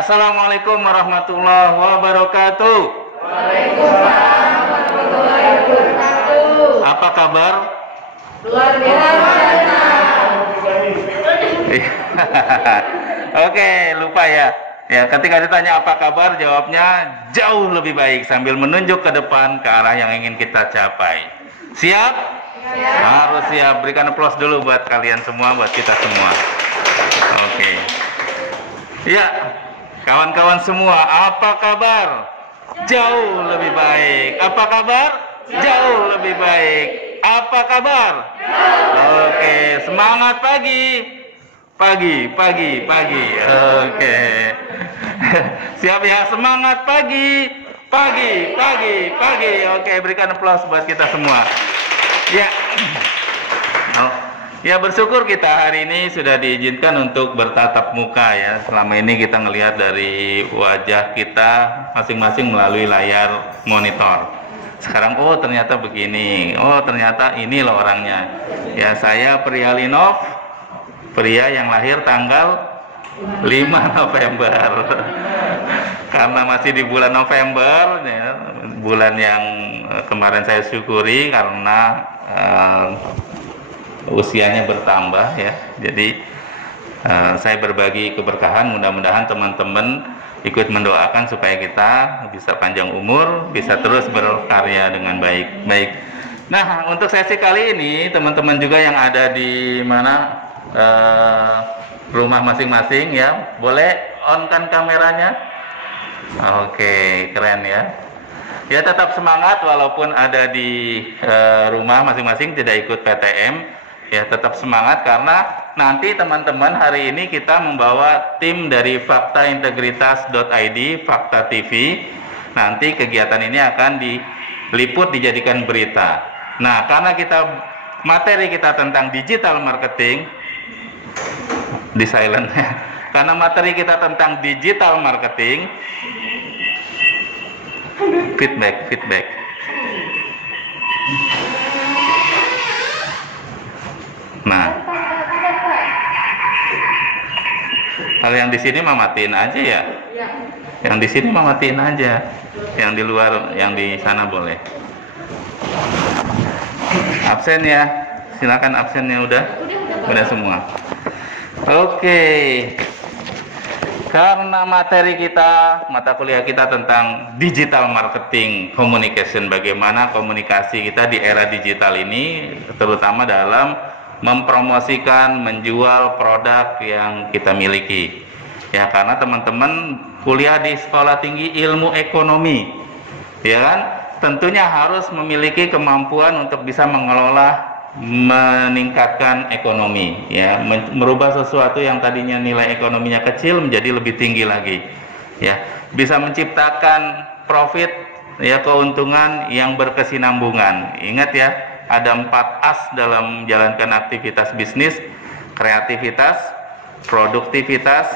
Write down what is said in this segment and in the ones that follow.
Assalamualaikum warahmatullahi wabarakatuh. Waalaikumsalam warahmatullahi wabarakatuh. Apa kabar? Luar biasa. Oke, lupa ya. Ya, ketika ditanya apa kabar, jawabnya jauh lebih baik sambil menunjuk ke depan ke arah yang ingin kita capai. Siap? Siap. Harus siap. Berikan aplaus dulu buat kalian semua, buat kita semua. Oke. Ya, kawan-kawan semua, apa kabar? Jauh lebih baik. Apa kabar? Jauh lebih baik. Apa kabar? Oke, semangat pagi. Pagi. Oke. Siap ya, semangat pagi. Oke, berikan aplaus buat kita semua. Ya. Ya, bersyukur kita hari ini sudah diizinkan untuk bertatap muka ya. Selama ini kita ngelihat dari wajah kita masing-masing melalui layar monitor. Sekarang ternyata begini. Ternyata ini loh orangnya. Ya, saya Prialinov, pria yang lahir tanggal 5 November. Karena masih di bulan November ya, bulan yang kemarin saya syukuri karena usianya bertambah ya. Jadi saya berbagi keberkahan, mudah-mudahan teman-teman ikut mendoakan supaya kita bisa panjang umur, bisa terus berkarya dengan baik. Nah, untuk sesi kali ini teman-teman juga yang ada di mana rumah masing-masing ya, boleh on kan kameranya? Oke, keren ya. Ya, tetap semangat walaupun ada di rumah masing-masing, tidak ikut PTM. Ya, tetap semangat karena nanti teman-teman hari ini kita membawa tim dari faktaintegritas.id, Fakta TV. Nanti kegiatan ini akan diliput, dijadikan berita. Nah, karena materi kita tentang digital marketing, di silent ya. Karena materi kita tentang digital marketing, feedback. Nah, kalau yang di sini matiin aja ya. Yang di sini matiin aja. Yang di luar, yang di sana boleh. Absen ya. Silakan absennya udah semua. Oke. Karena materi kita, mata kuliah kita tentang digital marketing communication, bagaimana komunikasi kita di era digital ini, terutama dalam mempromosikan, menjual produk yang kita miliki. Ya, karena teman-teman kuliah di sekolah tinggi ilmu ekonomi, ya kan? Tentunya harus memiliki kemampuan untuk bisa mengelola, meningkatkan ekonomi, ya, merubah sesuatu yang tadinya nilai ekonominya kecil menjadi lebih tinggi lagi, ya, bisa menciptakan profit, ya, keuntungan yang berkesinambungan. Ingat ya, ada 4 as dalam menjalankan aktivitas bisnis: kreativitas, produktivitas,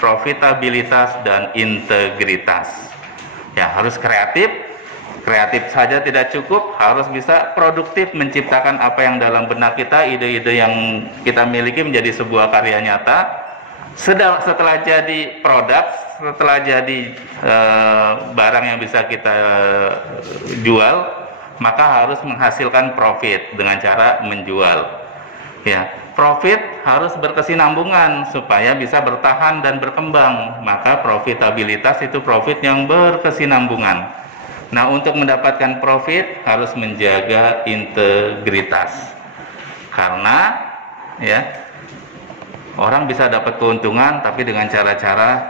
profitabilitas, dan integritas. Ya, harus kreatif saja tidak cukup, harus bisa produktif, menciptakan apa yang dalam benak kita, ide-ide yang kita miliki menjadi sebuah karya nyata. Setelah jadi produk, setelah jadi barang yang bisa kita jual, maka harus menghasilkan profit dengan cara menjual. Ya, profit harus berkesinambungan supaya bisa bertahan dan berkembang. Maka profitabilitas itu profit yang berkesinambungan. Nah, untuk mendapatkan profit harus menjaga integritas. Karena ya, orang bisa dapat keuntungan tapi dengan cara-cara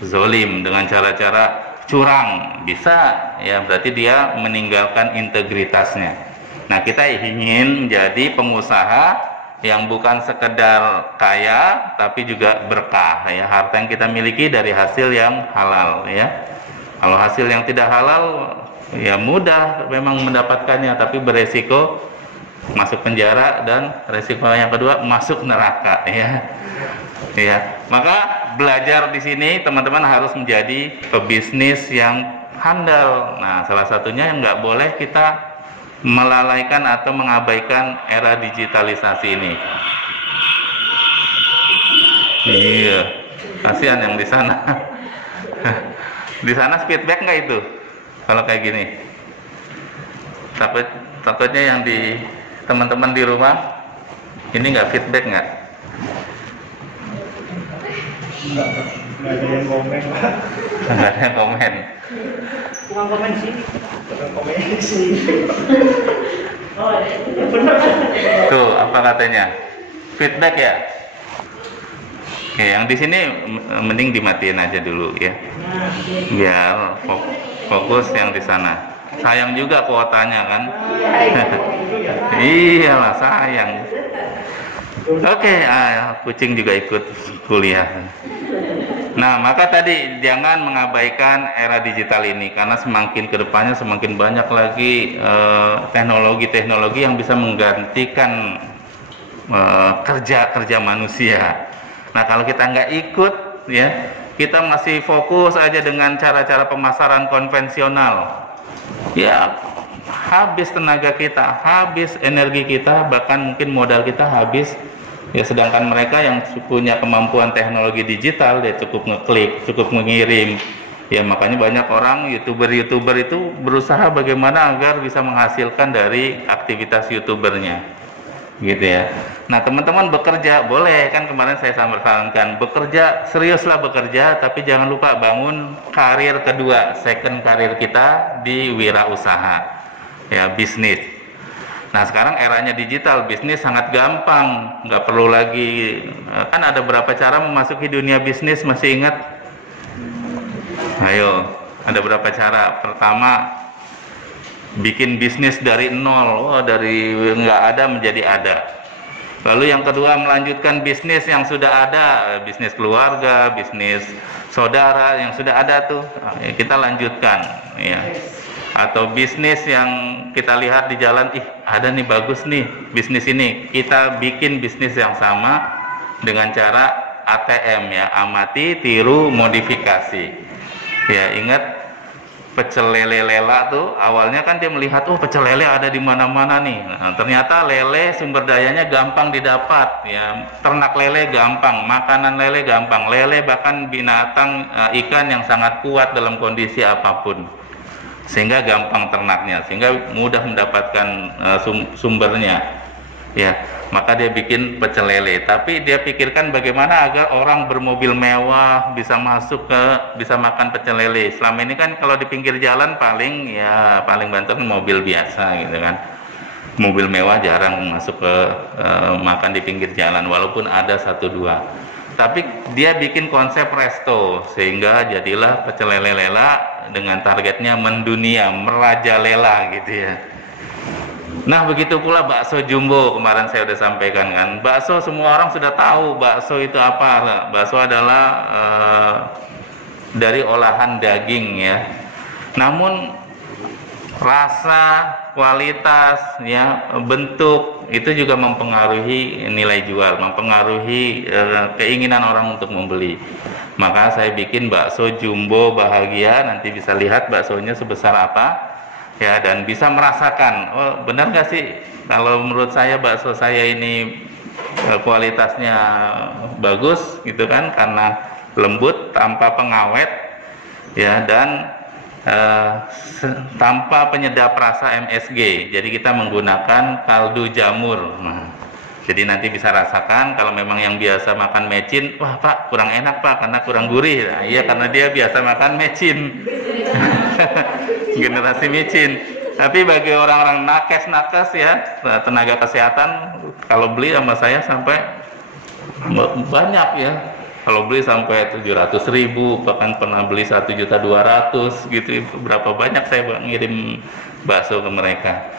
zolim, dengan cara-cara curang, bisa ya, berarti dia meninggalkan integritasnya. Nah, kita ingin menjadi pengusaha yang bukan sekedar kaya tapi juga berkah ya, harta yang kita miliki dari hasil yang halal ya. Kalau hasil yang tidak halal ya mudah memang mendapatkannya, tapi beresiko masuk penjara, dan resiko yang kedua masuk neraka ya. Ya, maka belajar di sini teman-teman harus menjadi pebisnis yang handal. Nah, salah satunya yang nggak boleh kita melalaikan atau mengabaikan era digitalisasi ini. Iya. Kasihan yang di sana. Di sana feedback nggak itu kalau kayak gini? Takutnya yang di teman-teman di rumah ini nggak feedback nggak? Nggak ada yang komen, Pak. Nggak ada yang komen. Bukan komen sih. Bukan komen sih. Oh, ya benar. Tuh apa katanya? Feedback ya? Oke, yang di sini mending dimatiin aja dulu ya, biar fokus yang di sana. Sayang juga kuotanya kan? Iyalah sayang. Oke, kucing juga ikut kuliah. Nah, maka tadi jangan mengabaikan era digital ini, karena semakin kedepannya semakin banyak lagi teknologi-teknologi yang bisa menggantikan kerja manusia. Nah, kalau kita nggak ikut, ya, kita masih fokus aja dengan cara-cara pemasaran konvensional, ya habis tenaga kita, habis energi kita, bahkan mungkin modal kita habis. Ya, sedangkan mereka yang punya kemampuan teknologi digital, dia cukup ngeklik, cukup mengirim. Ya, makanya banyak orang youtuber itu berusaha bagaimana agar bisa menghasilkan dari aktivitas youtubernya, gitu ya. Nah, teman-teman bekerja boleh, kan kemarin saya sampaikan, bekerja, seriuslah bekerja, tapi jangan lupa bangun karir kedua, second karir kita di wirausaha, ya, bisnis. Nah, sekarang eranya digital, bisnis sangat gampang, nggak perlu lagi, kan ada berapa cara memasuki dunia bisnis, masih ingat? Ayo, ada berapa cara? Pertama, bikin bisnis dari nol, dari nggak ada menjadi ada. Lalu yang kedua, melanjutkan bisnis yang sudah ada, bisnis keluarga, bisnis saudara yang sudah ada tuh, kita lanjutkan, ya. Atau bisnis yang kita lihat di jalan, ada nih bagus nih bisnis ini, kita bikin bisnis yang sama dengan cara ATM, ya, amati, tiru, modifikasi. Ya, ingat pecel lele lela tuh, awalnya kan dia melihat, pecel lele ada di mana-mana nih. Nah, ternyata lele sumber dayanya gampang didapat, ya, ternak lele gampang, makanan lele gampang, lele bahkan binatang ikan yang sangat kuat dalam kondisi apapun, sehingga gampang ternaknya, sehingga mudah mendapatkan sumbernya. Ya, maka dia bikin pecel lele, tapi dia pikirkan bagaimana agar orang bermobil mewah bisa bisa makan pecel lele. Selama ini kan kalau di pinggir jalan paling banter mobil biasa gitu kan, mobil mewah jarang masuk ke makan di pinggir jalan, walaupun ada satu dua. Tapi dia bikin konsep resto, sehingga jadilah pecel lele lela dengan targetnya mendunia, merajalela gitu ya. Nah, begitu pula bakso jumbo, kemarin saya sudah sampaikan kan, bakso semua orang sudah tahu bakso itu apa. Bakso adalah dari olahan daging, ya. Namun rasa, kualitas, ya, bentuk itu juga mempengaruhi nilai jual, mempengaruhi keinginan orang untuk membeli. Maka saya bikin bakso jumbo bahagia, nanti bisa lihat baksonya sebesar apa. Ya, dan bisa merasakan, benar nggak sih kalau menurut saya bakso saya ini kualitasnya bagus gitu kan, karena lembut, tanpa pengawet, ya, dan tanpa penyedap rasa MSG. Jadi kita menggunakan kaldu jamur. Nah, jadi nanti bisa rasakan kalau memang yang biasa makan mecin, wah Pak kurang enak Pak karena kurang gurih. Nah, iya, karena dia biasa makan mecin. Generasi micin. Tapi bagi orang-orang nakes ya, tenaga kesehatan, kalau beli sama saya sampai banyak ya. Kalau beli sampai 700.000, bahkan pernah beli 1.200.000 gitu. Berapa banyak saya ngirim bakso ke mereka.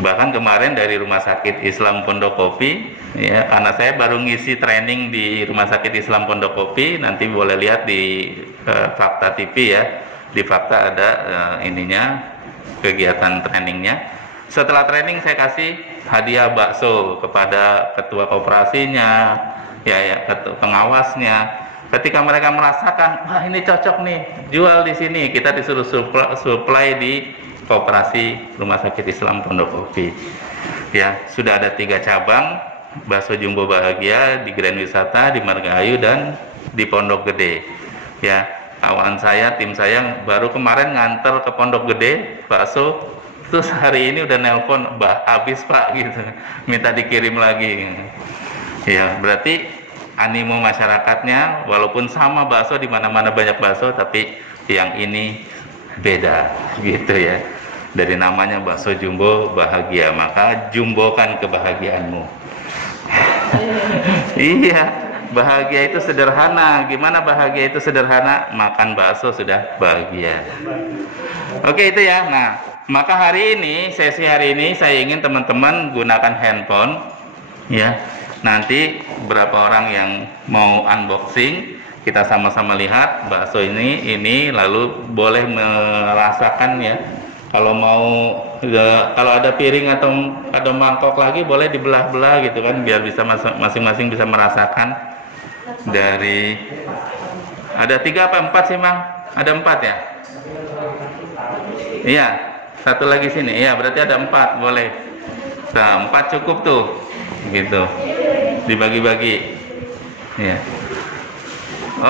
Bahkan kemarin dari Rumah Sakit Islam Pondok Kopi, ya, karena saya baru ngisi training di Rumah Sakit Islam Pondok Kopi, nanti boleh lihat di Fakta TV ya. Di Fakta ada kegiatan trainingnya. Setelah training saya kasih hadiah bakso kepada ketua koperasinya, ya, ketua pengawasnya. Ketika mereka merasakan, wah ini cocok nih, jual di sini, kita disuruh supply di koperasi Rumah Sakit Islam Pondok Kopi. Ya, sudah ada 3 cabang bakso jumbo bahagia di Grand Wisata, di Margahayu, dan di Pondok Gede. Ya, kawan saya, tim saya baru kemarin nganter ke Pondok Gede bakso, terus hari ini udah nelpon, "Mbak, habis Pak," gitu, minta dikirim lagi. Ya, berarti animo masyarakatnya walaupun sama bakso, di mana-mana banyak bakso, tapi yang ini beda gitu ya. Dari namanya bakso jumbo bahagia, maka jumbokan kebahagiaanmu. Iya, bahagia itu sederhana. Gimana bahagia itu sederhana? Makan bakso sudah bahagia. Oke, itu ya. Nah, maka hari ini, sesi hari ini saya ingin teman-teman gunakan handphone ya. Nanti berapa orang yang mau unboxing, kita sama-sama lihat bakso ini lalu boleh merasakan ya. Kalau mau, kalau ada piring atau ada mangkok lagi boleh dibelah-belah gitu kan, biar bisa masing-masing bisa merasakan. Dari ada 3 apa 4 sih Mang? Ada 4 ya? Iya, satu lagi sini. Iya, berarti ada 4, boleh. Nah, 4 cukup tuh, gitu. Dibagi-bagi. Ya.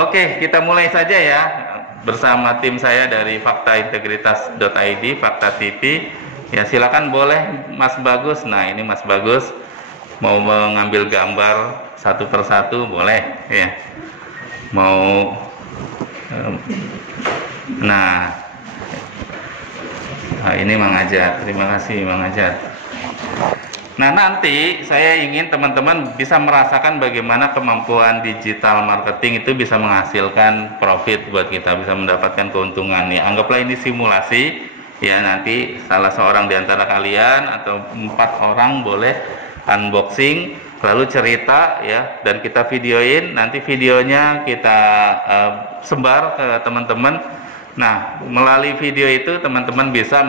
Oke, kita mulai saja ya. Bersama tim saya dari faktaintegritas.id, Fakta TV. Ya, silakan boleh Mas Bagus. Nah, ini Mas Bagus mau mengambil gambar satu persatu boleh ya. Mau nah ini Mang Ajat. Terima kasih Mang Ajat. Nah, nanti saya ingin teman-teman bisa merasakan bagaimana kemampuan digital marketing itu bisa menghasilkan profit buat kita, bisa mendapatkan keuntungan. Ya, anggaplah ini simulasi. Ya, nanti salah seorang di antara kalian atau 4 orang boleh unboxing, lalu cerita ya, dan kita videoin. Nanti videonya kita sebar ke teman-teman. Nah, melalui video itu teman-teman bisa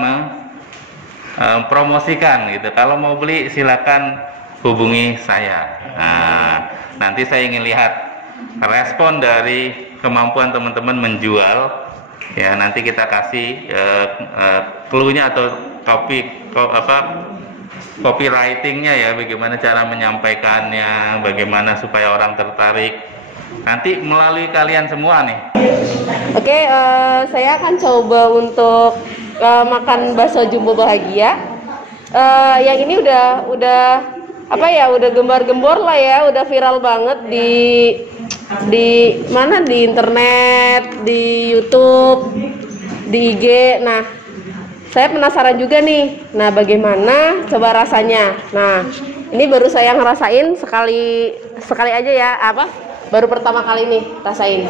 promosikan gitu. Kalau mau beli silakan hubungi saya. Nah, nanti saya ingin lihat respon dari kemampuan teman-teman menjual. Ya, nanti kita kasih clue-nya atau copywriting-nya ya, bagaimana cara menyampaikannya, bagaimana supaya orang tertarik. Nanti melalui kalian semua nih. Oke, saya akan coba untuk makan bakso jumbo bahagia. Yang ini udah apa ya, udah gembar-gembor lah ya, udah viral banget di mana, di internet, di YouTube, di IG. Nah, saya penasaran juga nih. Nah, bagaimana coba rasanya? Nah, ini baru saya ngerasain sekali aja ya, baru pertama kali nih rasain.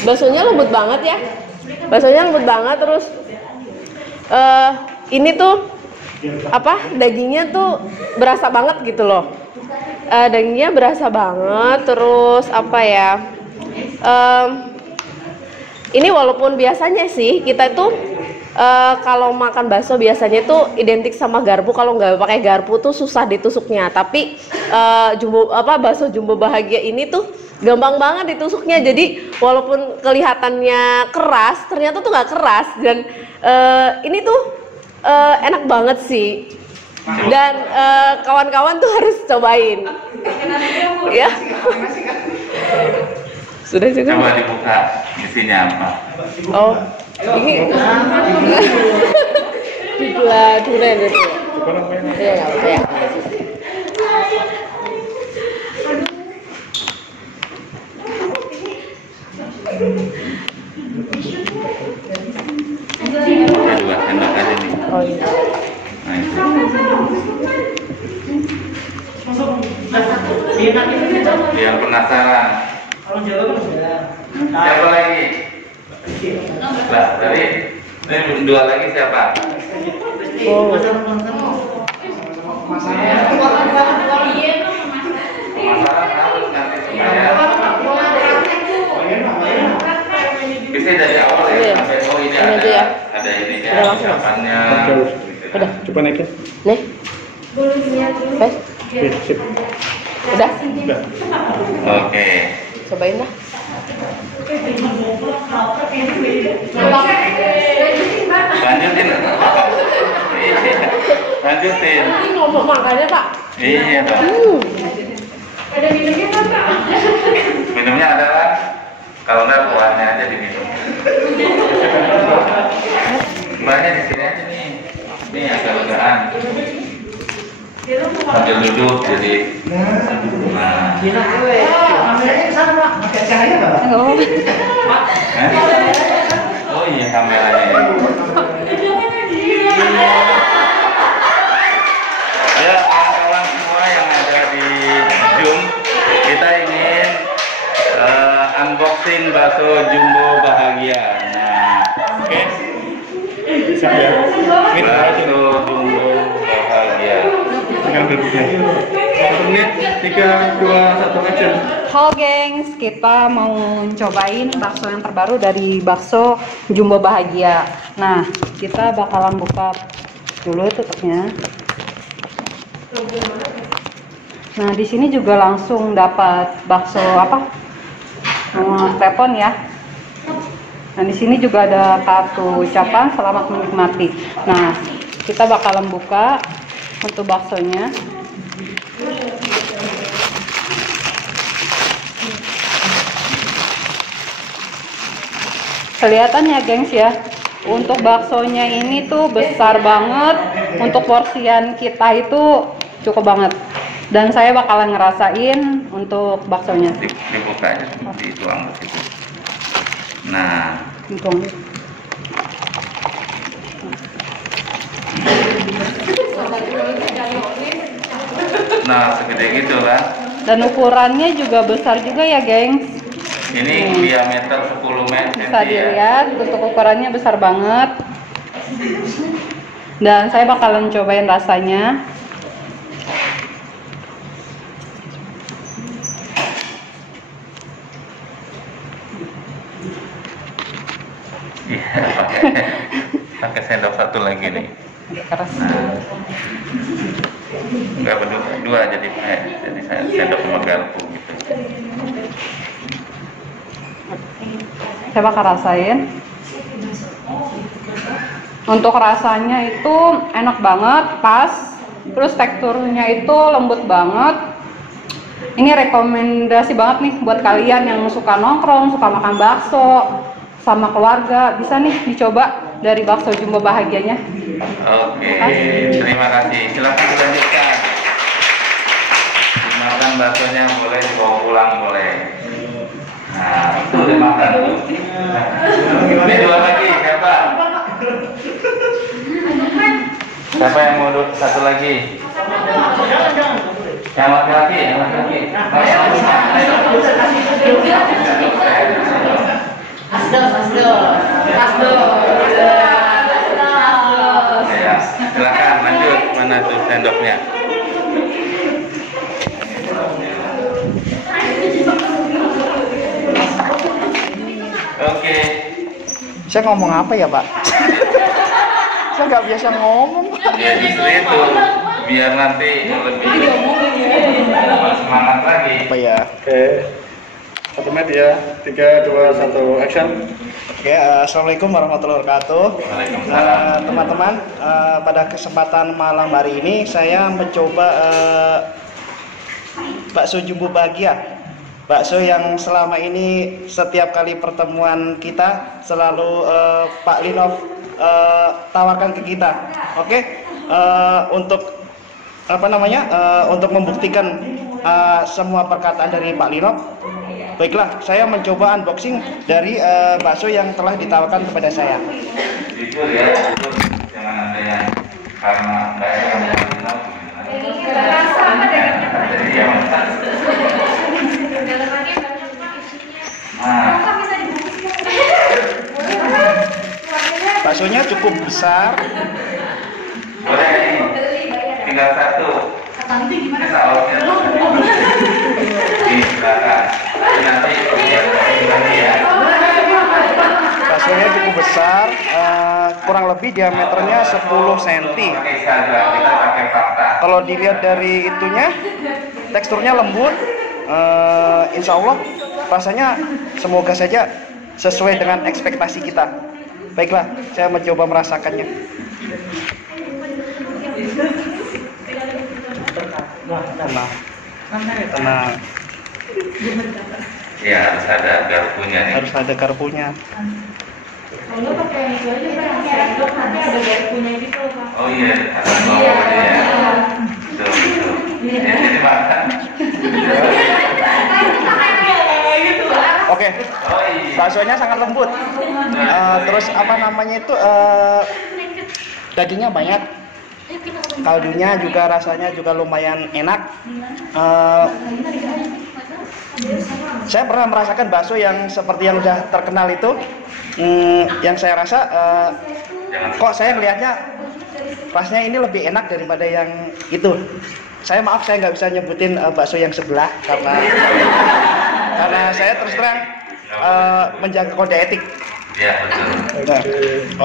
Baksonya lembut banget ya. Baksonya lembut banget, terus ini tuh dagingnya tuh berasa banget gitu loh. Dagingnya berasa banget, terus ini walaupun biasanya sih kita itu kalau makan bakso biasanya tuh identik sama garpu. Kalau nggak pakai garpu tuh susah ditusuknya. Tapi bakso jumbo bahagia ini tuh gampang banget ditusuknya. Jadi walaupun kelihatannya keras, ternyata tuh nggak keras. Dan ini tuh enak banget sih. Dan kawan-kawan tuh harus cobain. Ya. Sudah juga. Coba dibuka isinya apa? Oh, ini gula durian itu. Iya, nggak apa ya. Kita dua sendok aja nih. Oh iya. Nah, itu. Biar penasaran. Siapa lagi? Lah, tadi dua lagi siapa? Oh. Masalah harus nanti supaya bisa dari awal ya, Iya. sampai oh ini Ini ada aja ya. ada ininya, Udah langsung. ucapannya. Udah. Coba naikin. Nih. Bes. Sip. Udah. Udah. Oke. Cobain dah. Lanjutin. Iya, lanjutin. Ini ngomong makannya Pak. Iya dong. Ada minumnya kan Pak? Minumnya adalah kalau nggak kuahnya aja diminum. Mbaknya di sini aja nih. Ini agak-agakan. Sambil duduk jadi. Nah. Pakai cahaya nggak? Oh iya kameranya. Ya kawan-kawan semua yang ada di Zoom, kita ingin unboxing bakso jumbo bahagia. Nah, oke. Siap ya. Bakso jumbo bahagia. Dengan berbuka. 1 menit, 3, 2, 1 action. Halo gengs, kita mau cobain bakso yang terbaru dari bakso Jumbo Bahagia. Nah, kita bakalan buka dulu tutupnya. Nah, di sini juga langsung dapat bakso apa? Telepon ya. Nah, di sini juga ada kartu ucapan selamat menikmati. Nah, kita bakalan buka untuk baksonya. Kelihatan ya gengs ya, untuk baksonya ini tuh besar banget, untuk porsian kita itu cukup banget. Dan saya bakalan ngerasain untuk baksonya. Dibuka aja, dituang ke situ. Nah, Dituang. nah segede gitu kan. Dan ukurannya juga besar juga ya gengs. Ini diameter 10 cm Bisa ya. dilihat untuk ukurannya besar banget. Dan saya bakalan cobain rasanya. Iya, pakai sendok satu lagi nih. Keras. Enggak berdua jadi saya sendok sama garpu gitu. Saya bakal rasain. Untuk rasanya itu enak banget, pas. Terus teksturnya itu lembut banget. Ini rekomendasi banget nih buat kalian yang suka nongkrong, suka makan bakso sama keluarga. Bisa nih dicoba dari bakso Jumbo Bahagianya. Oke, terima kasih. Silakan dilanjutkan. Dimakan baksonya boleh, dibawa pulang boleh. Nah, itu dimakan tuh. Ini dua lagi, siapa? Siapa yang mau satu lagi? Yang laki-laki, yang laki-laki. Ya, silakan lanjut. Mana tuh sendoknya? Oke. Saya ngomong apa ya, Pak? Saya nggak biasa ngomong. Ya justru itu biar nanti lebih semangat lagi. Apa ya? Oke. 1 menit ya. 3, 2, 1 action. Oke, assalamualaikum warahmatullahi wabarakatuh. Waalaikumsalam. Teman-teman, pada kesempatan malam hari ini saya mencoba bakso Jumbo Bahagia. Bakso yang selama ini setiap kali pertemuan kita selalu Pak Linov tawarkan ke kita. Oke, untuk apa namanya? Untuk membuktikan semua perkataan dari Pak Linov. Baiklah, saya mencoba unboxing dari bakso yang telah ditawarkan kepada saya. Jujur ya, jujur. Jangan ada yang karena saya Baksonya cukup besar. boleh ini tinggal satu. Sausnya ini silakan. Nanti lihat lagi ya. Baksonya cukup besar, kurang lebih diameternya 10 cm. Pakai sadar, kita pakai fakta. Kalau dilihat dari itunya, teksturnya lembut. Insya Allah rasanya semoga saja sesuai dengan ekspektasi kita. Baiklah, saya mencoba merasakannya. Tenang. Tenang. Ya, harus ada garpunya nih. Harus ada garpunya. Kalau pakai itu aja Pak, yang sendok nanti ada garpunya gitu Pak. Oh iya, ada bawahnya ya. Betul, betul. Ya, jadi makan. Oke, Oh iya. baksonya sangat lembut. Terus apa namanya itu dagingnya banyak, kaldunya juga rasanya juga lumayan enak. Saya pernah merasakan bakso yang seperti yang udah terkenal itu, yang saya rasa kok saya melihatnya rasanya ini lebih enak daripada yang itu. Saya maaf, saya nggak bisa nyebutin bakso yang sebelah karena saya terus terang menjaga kode etik. Ya, betul. Nah,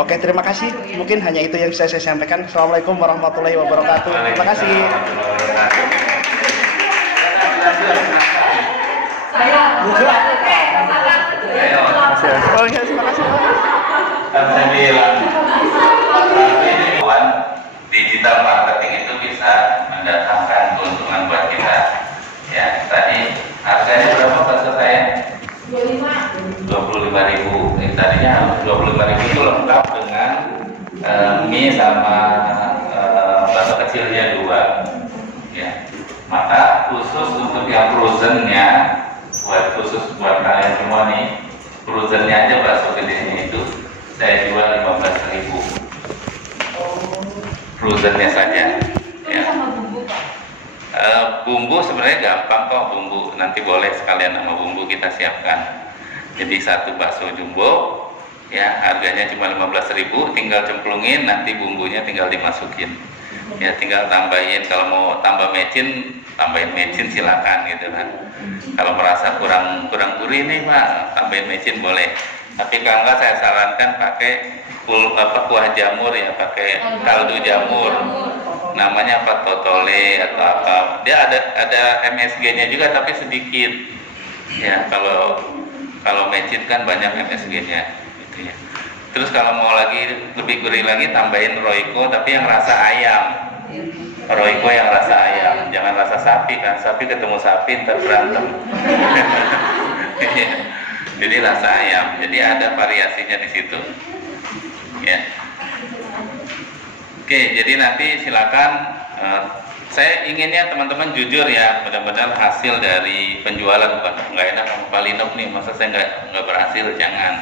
oke, terima kasih. Mungkin hanya itu yang bisa saya sampaikan. Assalamualaikum warahmatullahi wabarakatuh. Terima kasih. Oh iya, terima kasih. Saya bilang, tapi digital marketing itu bisa mendatangkan keuntungan buat kita. Ya, tadi harganya berapa bakso saya? 25.000. Tadinya 25.000 itu lengkap dengan mie sama bakso kecilnya 2. Ya, maka khusus untuk yang frozennya, khusus buat kalian semua nih, frozennya aja bakso gedenya itu saya jual 15.000. Frozennya saja. Ya. Bumbu sebenarnya gampang kok, bumbu nanti boleh sekalian sama bumbu kita siapkan. Jadi satu bakso jumbo ya harganya cuma 15.000, tinggal cemplungin, nanti bumbunya tinggal dimasukin. Ya tinggal tambahin, kalau mau tambah mecin, tambahin mecin silakan gitu kan. Kalau merasa kurang gurih nih Pak, tambahin mecin boleh. Tapi kalau enggak, saya sarankan pakai kuah jamur ya, pakai kaldu jamur. Namanya apa, totole atau apa. Dia ada MSG-nya juga tapi sedikit. Ya kalau mecin kan banyak MSG-nya gitu ya. Terus kalau mau lagi lebih gurih lagi, tambahin roiko tapi yang rasa ayam. Roiko yang rasa ayam, jangan rasa sapi kan. Sapi ketemu sapi ntar berantem. Jadi rasa ayam. Jadi ada variasinya di situ. Ya. Oke, jadi nanti silakan. Saya inginnya teman-teman jujur ya, mudah-mudahan hasil dari penjualan, bukan nggak enak sama Pak Linov nih, masa saya nggak berhasil, jangan.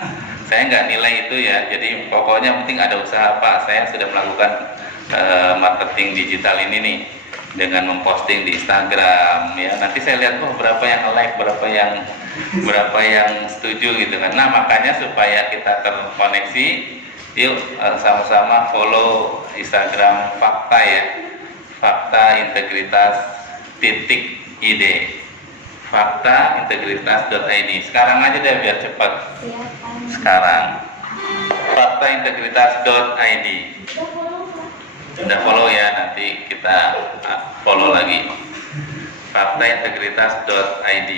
Saya nggak nilai itu ya, jadi pokoknya penting ada usaha Pak. Saya sudah melakukan marketing digital ini nih dengan memposting di Instagram ya. Nanti saya lihat berapa yang like, berapa yang setuju gitu kan. Nah makanya supaya kita terkoneksi, yuk sama-sama follow Instagram Fakta ya, Fakta Integritas .id, faktaintegritas.id. Sekarang aja deh biar cepat. Sekarang faktaintegritas.id. Udah follow ya, nanti kita follow lagi. faktaintegritas.id.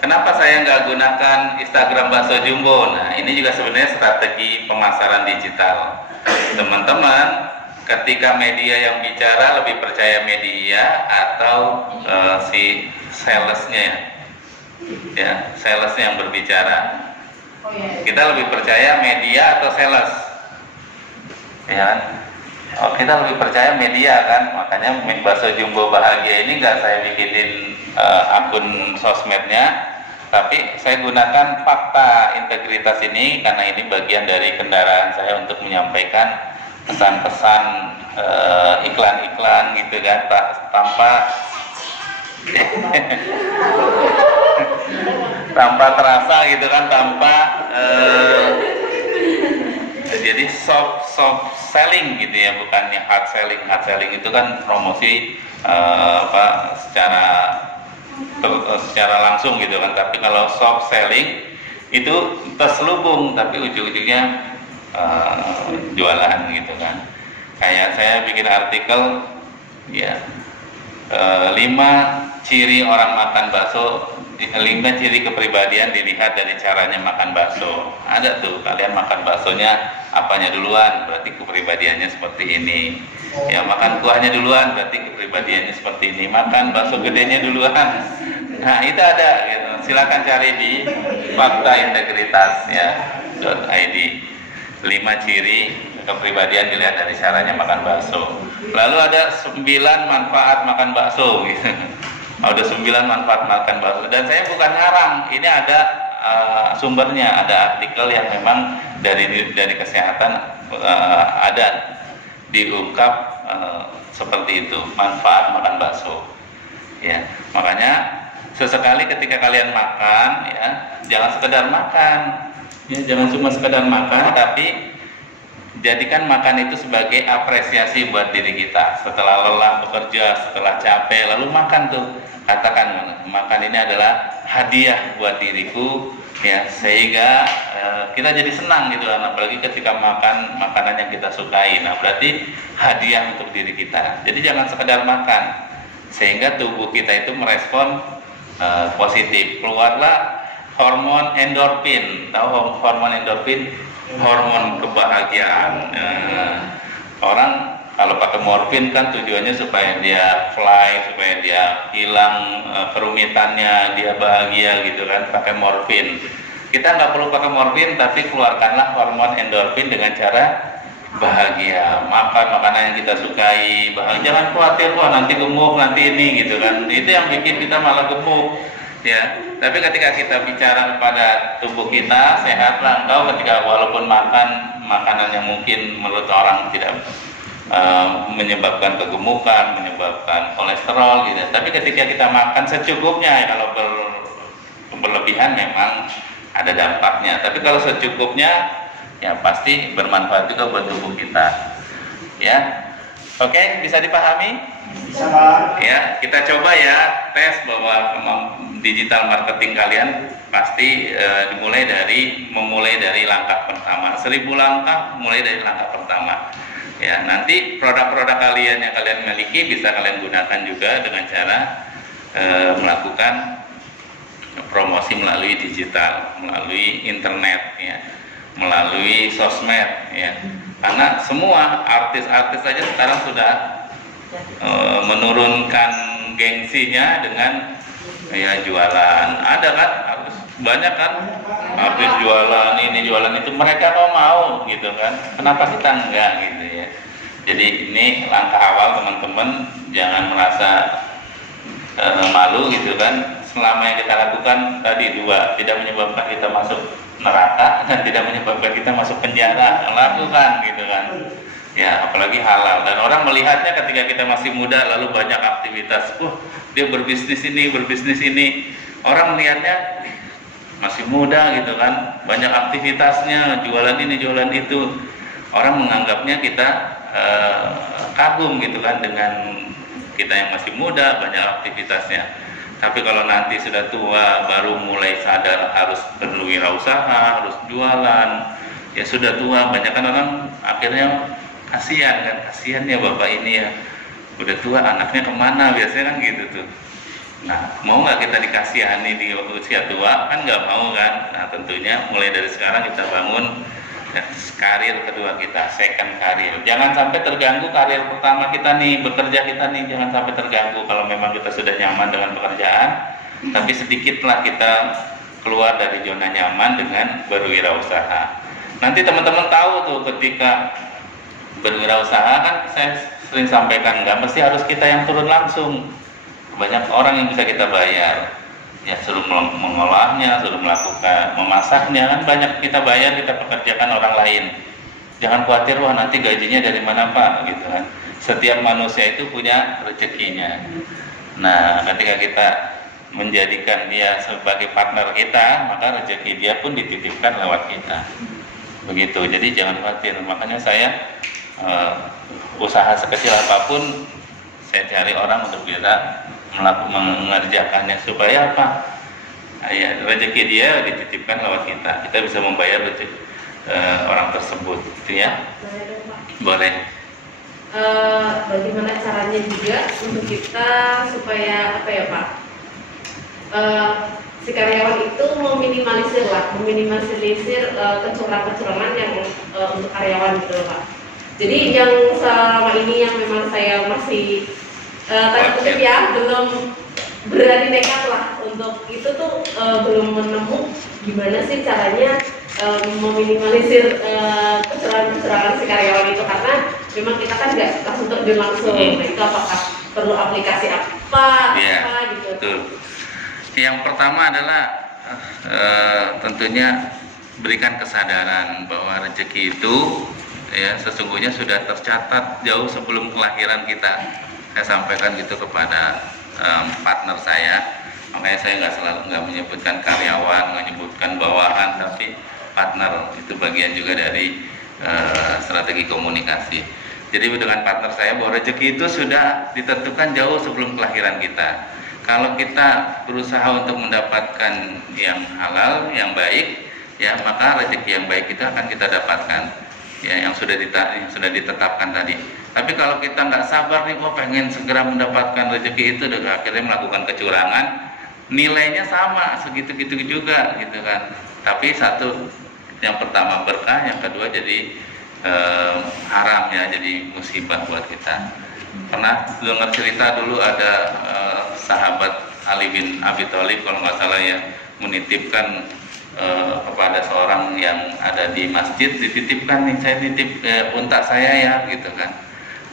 Kenapa saya nggak gunakan Instagram Bakso Jumbo? Nah ini juga sebenarnya strategi pemasaran digital. Teman-teman, ketika media yang bicara lebih percaya media atau si salesnya ya, salesnya yang berbicara. Kita lebih percaya media atau sales, ya kan? Oh, kita lebih percaya media kan, makanya Bakso Jumbo Bahagia ini nggak saya bikinin akun sosmednya, tapi saya gunakan Fakta Integritas ini karena ini bagian dari kendaraan saya untuk menyampaikan pesan-pesan iklan-iklan gitu kan Pak, tanpa terasa gitu kan, tanpa jadi soft selling gitu ya, bukannya hard selling. Hard selling itu kan promosi secara langsung gitu kan, tapi kalau soft selling itu terselubung tapi ujung-ujungnya jualan gitu kan. Kayak saya bikin artikel ya 5 ciri orang makan bakso 5 ciri kepribadian dilihat dari caranya makan bakso. Ada tuh, kalian makan baksonya apanya duluan, berarti kepribadiannya seperti ini. Ya, makan kuahnya duluan, berarti kepribadiannya seperti ini. Makan bakso gedenya duluan. Nah, itu ada gitu. Silakan cari di Fakta Integritas ya .id. 5 ciri kepribadian dilihat dari caranya makan bakso. Lalu ada 9 manfaat makan bakso gitu. Ada 9 manfaat makan bakso, dan saya bukan ngarang, ini ada sumbernya, ada artikel yang memang dari kesehatan ada diungkap seperti itu, manfaat makan bakso. Ya, makanya sesekali ketika kalian makan, ya jangan sekedar makan, ya jangan cuma sekedar makan, tapi jadikan makan itu sebagai apresiasi buat diri kita. Setelah lelah bekerja, setelah capek, lalu makan tuh. Katakan makan ini adalah hadiah buat diriku, ya, sehingga kita jadi senang gitu, apalagi ketika makan makanan yang kita sukai. Nah, berarti hadiah untuk diri kita. Jadi jangan sekedar makan, sehingga tubuh kita itu merespon positif. Keluarlah hormon endorfin. Tahu hormon endorfin? Hormon kebahagiaan. Orang kalau pakai morfin kan tujuannya supaya dia fly, supaya dia hilang kerumitannya, dia bahagia gitu kan, pakai morfin. Kita nggak perlu pakai morfin, tapi keluarkanlah hormon endorfin dengan cara bahagia. Makan makanan yang kita sukai, bahagia. Jangan khawatir, wah nanti gemuk, nanti ini gitu kan. Itu yang bikin kita malah gemuk. Ya, tapi ketika kita bicara kepada tubuh kita, sehatlah engkau ketika walaupun makan makanan yang mungkin menurut orang tidak menyebabkan kegemukan, menyebabkan kolesterol gitu. Tapi ketika kita makan secukupnya, kalau berlebihan memang ada dampaknya. Tapi kalau secukupnya, ya pasti bermanfaat juga buat tubuh kita. Ya, oke, bisa dipahami? Bisa, Pak. Ya, kita coba ya tes bahwa digital marketing kalian pasti memulai dari langkah pertama. 1000 langkah mulai dari langkah pertama. Ya, nanti produk-produk kalian yang kalian miliki bisa kalian gunakan juga dengan cara melakukan promosi melalui digital, melalui internet, ya, melalui sosmed, ya. Karena semua artis-artis saja sekarang sudah menurunkan gengsinya dengan ya jualan. Ada kan, banyak kan artis jualan ini jualan itu, mereka kok mau gitu kan, kenapa kita enggak gitu ya. Jadi ini langkah awal teman-teman, jangan merasa malu gitu kan. Selama yang kita lakukan tadi 2, tidak menyebabkan kita masuk neraka dan tidak menyebabkan kita masuk penjara, lakukan gitu kan ya, apalagi halal. Dan orang melihatnya ketika kita masih muda lalu banyak aktivitas, dia berbisnis ini, orang melihatnya masih muda gitu kan, banyak aktivitasnya, jualan ini jualan itu, orang menganggapnya kita kagum gitu kan dengan kita yang masih muda banyak aktivitasnya. Tapi kalau nanti sudah tua baru mulai sadar harus berwirausaha, harus jualan, ya sudah tua, banyak kan orang akhirnya kasihan ya bapak ini ya udah tua, anaknya kemana, biasanya kan gitu tuh. Nah, mau nggak kita dikasihani di usia tua? Kan nggak mau kan. Nah, tentunya mulai dari sekarang kita bangun karir kedua kita, second karir. Jangan sampai terganggu karir pertama kita nih, bekerja kita nih, jangan sampai terganggu. Kalau memang kita sudah nyaman dengan pekerjaan, tapi sedikitlah kita keluar dari zona nyaman dengan berwirausaha. Nanti teman-teman tahu tuh ketika berwirausaha kan saya sering sampaikan, nggak mesti harus kita yang turun langsung. Banyak orang yang bisa kita bayar, ya suruh mengolahnya, suruh melakukan memasaknya, kan banyak kita bayar, kita pekerjakan orang lain. Jangan khawatir, wah nanti gajinya dari mana Pak, gitu kan. Setiap manusia itu punya rezekinya. Nah, ketika kita menjadikan dia sebagai partner kita, maka rezeki dia pun dititipkan lewat kita. Begitu. Jadi jangan khawatir. Makanya saya usaha sekecil apapun saya cari orang untuk bisa mengerjakannya, supaya apa? Ya, rezeki dia dititipkan lewat kita. Kita bisa membayar rezeki orang tersebut, gitu ya. Boleh. Bagaimana caranya juga untuk kita supaya apa ya Pak? si karyawan itu meminimalisir kecurangan-kecurangan yang untuk karyawan gitu loh Pak. Jadi yang selama ini yang memang saya masih tanda kutip ya belum berani nekat lah untuk itu tuh belum menemu gimana sih caranya meminimalisir kecurangan-kecurangan si karyawan itu, karena memang kita kan nggak langsung terjun langsung. Nah itu apakah perlu aplikasi apa gitu? Betul. Yang pertama adalah tentunya berikan kesadaran bahwa rezeki itu ya sesungguhnya sudah tercatat jauh sebelum kelahiran kita. Saya sampaikan gitu kepada partner saya, makanya saya nggak menyebutkan karyawan, menyebutkan bawahan, tapi partner itu bagian juga dari strategi komunikasi. Jadi dengan partner saya bahwa rezeki itu sudah ditentukan jauh sebelum kelahiran kita. Kalau kita berusaha untuk mendapatkan yang halal, yang baik, ya maka rezeki yang baik itu akan kita dapatkan, ya yang sudah ditetapkan tadi. Tapi kalau kita nggak sabar nih, pengen segera mendapatkan rezeki itu, dan akhirnya melakukan kecurangan, nilainya sama segitu-gitu juga, gitu kan. Tapi satu, yang pertama berkah, yang kedua jadi haram ya, jadi musibah buat kita. Pernah dengar cerita dulu ada sahabat Ali bin Abi Thalib kalau nggak salah ya, menitipkan kepada seorang yang ada di masjid, dititipkan nih, saya titip unta saya ya gitu kan.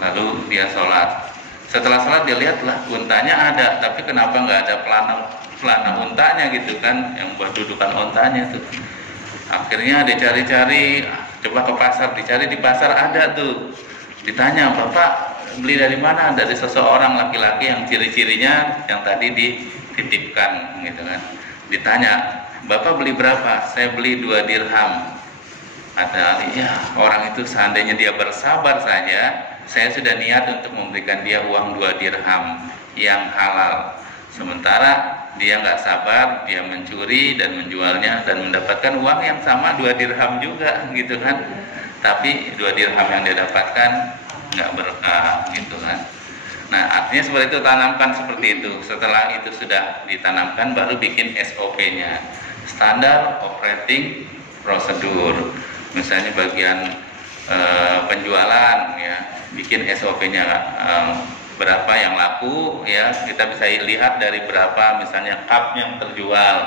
Lalu dia sholat, setelah sholat dia lihatlah untanya ada, tapi kenapa nggak ada pelana untanya gitu kan, yang buat dudukan untanya tuh. Akhirnya dicari-cari, coba ke pasar, dicari di pasar ada tuh. Ditanya, "Bapak beli dari mana?" Dari seseorang laki-laki yang ciri-cirinya yang tadi dititipkan gitu kan. Ditanya, "Bapak beli berapa?" "Saya beli 2 dirham." Kata Ali, ya orang itu seandainya dia bersabar saja, saya sudah niat untuk memberikan dia uang 2 dirham yang halal. Sementara dia nggak sabar, dia mencuri dan menjualnya dan mendapatkan uang yang sama 2 dirham juga gitu kan. Tapi 2 dirham yang dia dapatkan nggak berkah gitu kan. Nah artinya seperti itu, tanamkan seperti itu. Setelah itu sudah ditanamkan, baru bikin SOP-nya, standar operating procedure. Misalnya bagian penjualan ya, bikin SOP-nya berapa yang laku ya, kita bisa lihat dari berapa misalnya cup yang terjual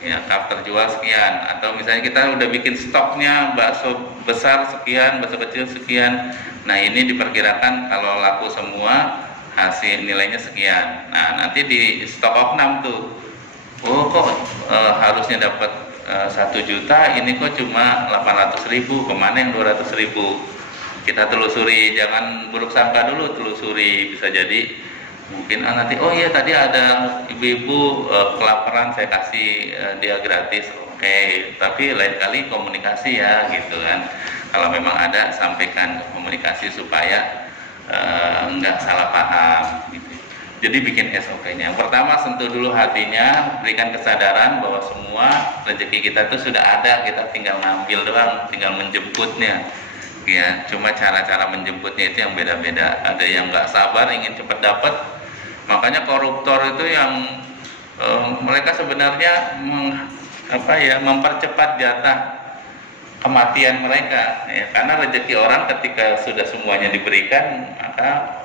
ya, cup terjual sekian, atau misalnya kita udah bikin stoknya bakso besar sekian, bakso kecil sekian. Nah ini diperkirakan kalau laku semua hasil nilainya sekian. Nah nanti di stok opnam tuh, kok harusnya dapat 1 juta, ini kok cuma 800.000, kemana yang 200.000? Kita telusuri, jangan buruk sangka dulu, telusuri. Bisa jadi mungkin nanti, oh iya tadi ada ibu-ibu kelaparan, saya kasih dia gratis. Oke, tapi lain kali komunikasi ya gitu kan. Kalau memang ada, sampaikan komunikasi supaya nggak salah paham gitu. Jadi bikin SOP-nya. Yang pertama, sentuh dulu hatinya, berikan kesadaran bahwa semua rezeki kita itu sudah ada, kita tinggal ngambil doang, tinggal menjemputnya. Ya, cuma cara-cara menjemputnya itu yang beda-beda. Ada yang nggak sabar, ingin cepat dapat. Makanya koruptor itu yang mereka sebenarnya mempercepat jatah kematian mereka. Ya, karena rezeki orang ketika sudah semuanya diberikan, maka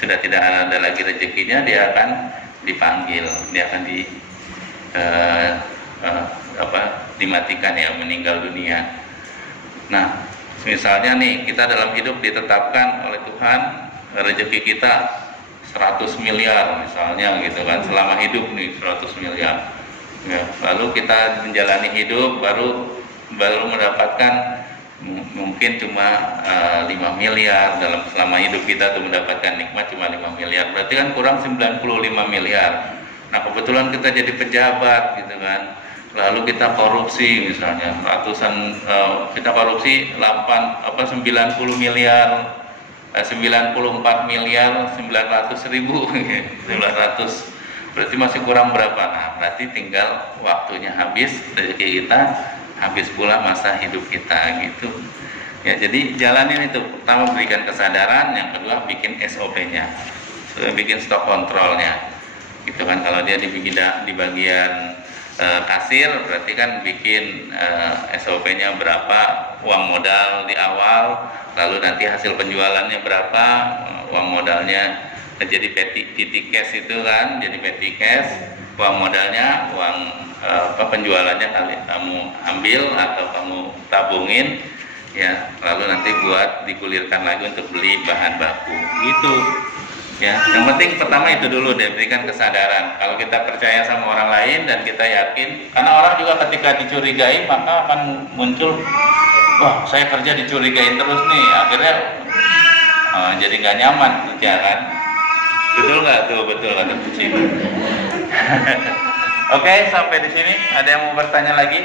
sudah tidak ada lagi rezekinya, dia akan dipanggil, dia akan dimatikan ya, meninggal dunia. Nah, misalnya nih, kita dalam hidup ditetapkan oleh Tuhan rezeki kita 100 miliar misalnya gitu kan, selama hidup nih 100 miliar. Ya, lalu kita menjalani hidup baru mendapatkan mungkin cuma 5 miliar dalam selama hidup kita tuh, mendapatkan nikmat cuma 5 miliar, berarti kan kurang 95 miliar. Nah kebetulan kita jadi pejabat gitu kan, lalu kita korupsi misalnya kita korupsi 90 miliar, 94 miliar 900.000 900, berarti masih kurang berapa? Nah berarti tinggal waktunya habis, rezeki kita habis pula masa hidup kita gitu ya. Jadi jalanin itu, pertama berikan kesadaran, yang kedua bikin SOP-nya, bikin stok kontrolnya gitu kan. Kalau Kalau dia di bagian kasir, berarti kan bikin SOP-nya berapa, uang modal di awal, lalu nanti hasil penjualannya berapa, uang modalnya jadi petty cash itu kan, jadi petty cash, uang modalnya, uang penjualannya kamu ambil atau kamu tabungin, ya, lalu nanti buat digulirkan lagi untuk beli bahan baku, gitu. Ya, yang penting pertama itu dulu deh, berikan kesadaran. Kalau kita percaya sama orang lain dan kita yakin, karena orang juga ketika dicurigai maka akan muncul, wah saya kerja dicurigain terus nih, akhirnya jadi nggak nyaman kerja kan. Betul nggak tuh? Betul kata Kucing. Oke, sampai di sini. Ada yang mau bertanya lagi?